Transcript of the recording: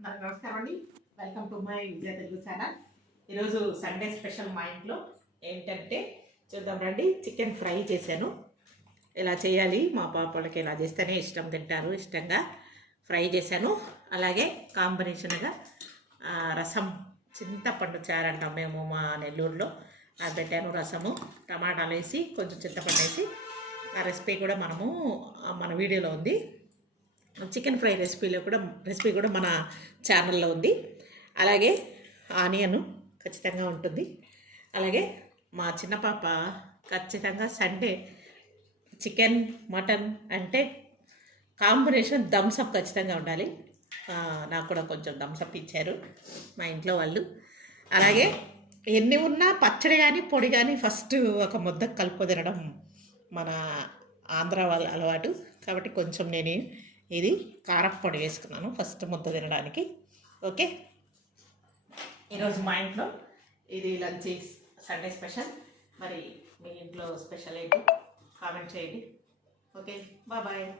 అందరికి నమస్కారం అండి. Welcome to my Vijaya Telugu channel ఈరోజు సండే స్పెషల్ మా ఇంట్లో ఏంటంటే చూద్దాం రండి. చికెన్ ఫ్రై చేశాను. ఇలా చేయాలి? మా పాపలకి ఇలా చేస్తేనే ఇష్టం తింటారు ఇష్టంగా ఫ్రై చేశాను. అలాగే కాంబినేషన్గా రసం చింతపండు చారు అంటాం మేము మా నెల్లూరులో. అది పెట్టాను రసము టమాటాలు వేసి కొంచెం చింతపండు వేసి ఆ రెసిపీ కూడా మనము మన వీడియోలో ఉంది. చికెన్ ఫ్రై రెసిపీలో కూడా రెసిపీ కూడా మన ఛానల్లో ఉంది. అలాగే ఆనియన్ ఖచ్చితంగా ఉంటుంది. అలాగే మా చిన్న పాప ఖచ్చితంగా సండే చికెన్ మటన్ అంటే కాంబినేషన్ థమ్స్అప్ ఖచ్చితంగా ఉండాలి. నాకు కూడా కొంచెం థమ్స్అప్ ఇచ్చారు మా ఇంట్లో వాళ్ళు. అలాగే ఎన్ని ఉన్నా పచ్చడి కానీ పొడి కానీ ఫస్ట్ ఒక ముద్ద కలుపు తినడం మన ఆంధ్ర వాళ్ళ అలవాటు. కాబట్టి కొంచెం నేను ఇది కారప్పొడి వేసుకున్నాను. ఫస్ట్ ముద్ద తినడానికి. ఓకే? ఈరోజు మా ఇంట్లో ఇది లంచ్ సండే స్పెషల్. మరి మీ ఇంట్లో స్పెషల్ ఏంటి? కామెంట్ చేయండి. ఓకే? బాయ్.